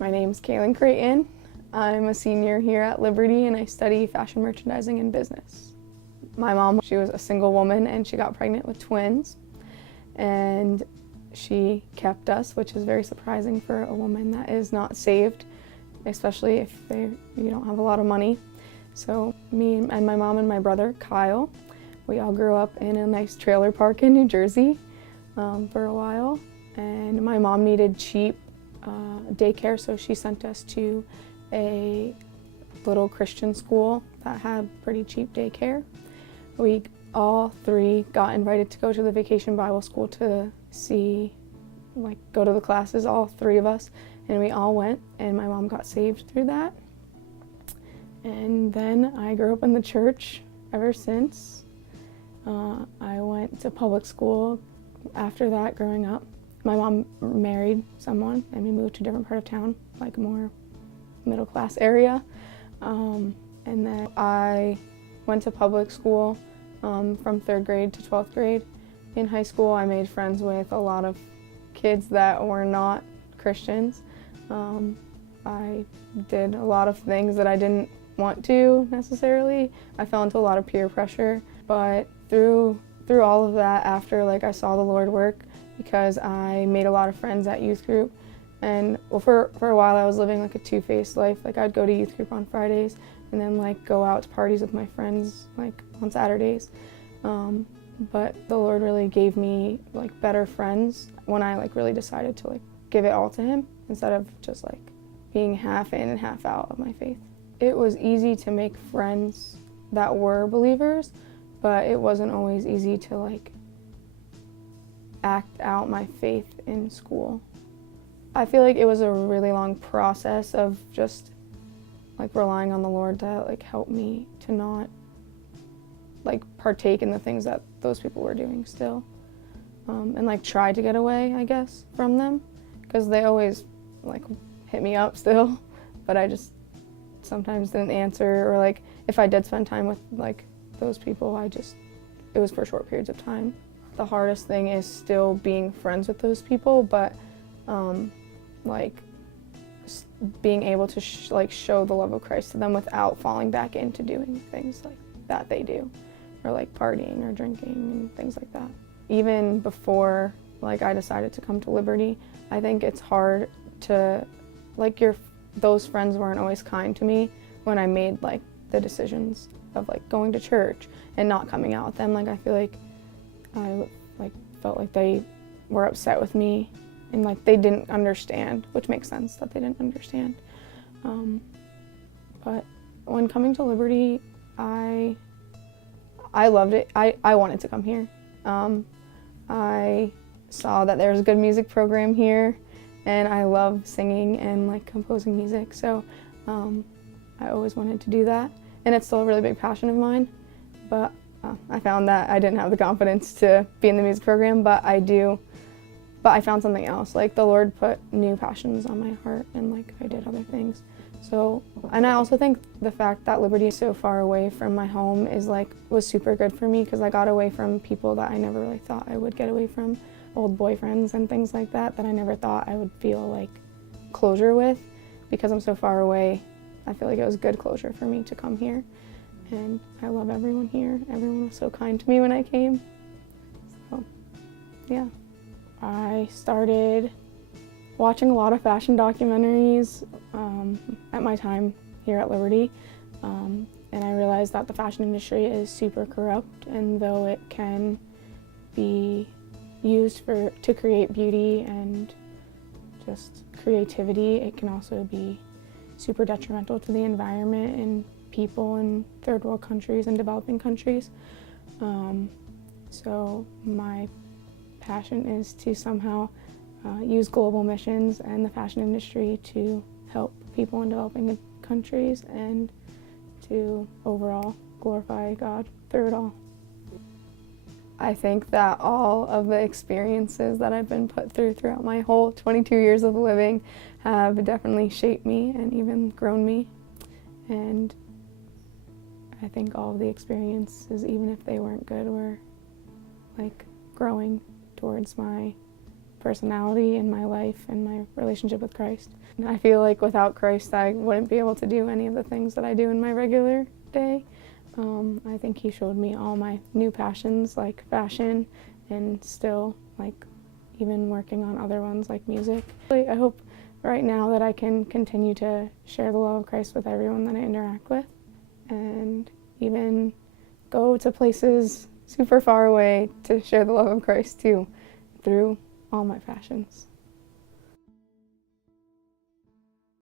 My name's Kaylynn Creighton. I'm a senior here at Liberty and I study fashion merchandising and business. My mom, she was a single woman and she got pregnant with twins and she kept us, which is very surprising for a woman that is not saved, especially if you don't have a lot of money. So me and my mom and my brother, Kyle, we all grew up in a nice trailer park in New Jersey for a while. And my mom needed cheap daycare, so she sent us to a little Christian school that had pretty cheap daycare. We all three got invited to go to the Vacation Bible School to go to the classes, all three of us, and we all went, and my mom got saved through that. And then I grew up in the church ever since. I went to public school after that growing up. My mom married someone and we moved to a different part of town, like a more middle class area. And then I went to public school from 3rd grade to 12th grade. In high school, I made friends with a lot of kids that were not Christians. I did a lot of things that I didn't want to necessarily. I fell into a lot of peer pressure, but through all of that, after I saw the Lord work, because I made a lot of friends at youth group. And for a while I was living a two-faced life. I'd go to youth group on Fridays and then go out to parties with my friends on Saturdays. But the Lord really gave me better friends when I really decided to give it all to Him instead of just being half in and half out of my faith. It was easy to make friends that were believers, but it wasn't always easy to act out my faith in school. I feel it was a really long process of just relying on the Lord to help me to not partake in the things that those people were doing still, and try to get away, I guess, from them, because they always hit me up still, but I just sometimes didn't answer, or if I did spend time with those people, it was for short periods of time. The hardest thing is still being friends with those people, but being able to show the love of Christ to them without falling back into doing things that they do, or partying or drinking and things like that. Even before I decided to come to Liberty, I think it's hard to those friends weren't always kind to me when I made the decisions of going to church and not coming out with them. I feel I felt they were upset with me and they didn't understand, which makes sense that they didn't understand. But when coming to Liberty, I loved it. I wanted to come here. I saw that there was a good music program here, and I love singing and composing music, so I always wanted to do that. And it's still a really big passion of mine, but I found that I didn't have the confidence to be in the music program, but I do. But I found something else. The Lord put new passions on my heart, and I did other things. So, and I also think the fact that Liberty is so far away from my home was super good for me, because I got away from people that I never really thought I would get away from, old boyfriends and things like that I never thought I would feel closure with. Because I'm so far away, I feel it was good closure for me to come here. And I love everyone here. Everyone was so kind to me when I came. So, yeah. I started watching a lot of fashion documentaries at my time here at Liberty. And I realized that the fashion industry is super corrupt, and though it can be used to create beauty and just creativity, it can also be super detrimental to the environment and people in third world countries and developing countries. So my passion is to somehow use global missions and the fashion industry to help people in developing countries and to overall glorify God through it all. I think that all of the experiences that I've been put through throughout my whole 22 years of living have definitely shaped me and even grown me. And I think all of the experiences, even if they weren't good, were growing towards my personality and my life and my relationship with Christ. And I feel like without Christ I wouldn't be able to do any of the things that I do in my regular day. I think he showed me all my new passions like fashion and still like even working on other ones like music. I hope right now that I can continue to share the love of Christ with everyone that I interact with and even go to places super far away to share the love of Christ too through all my passions.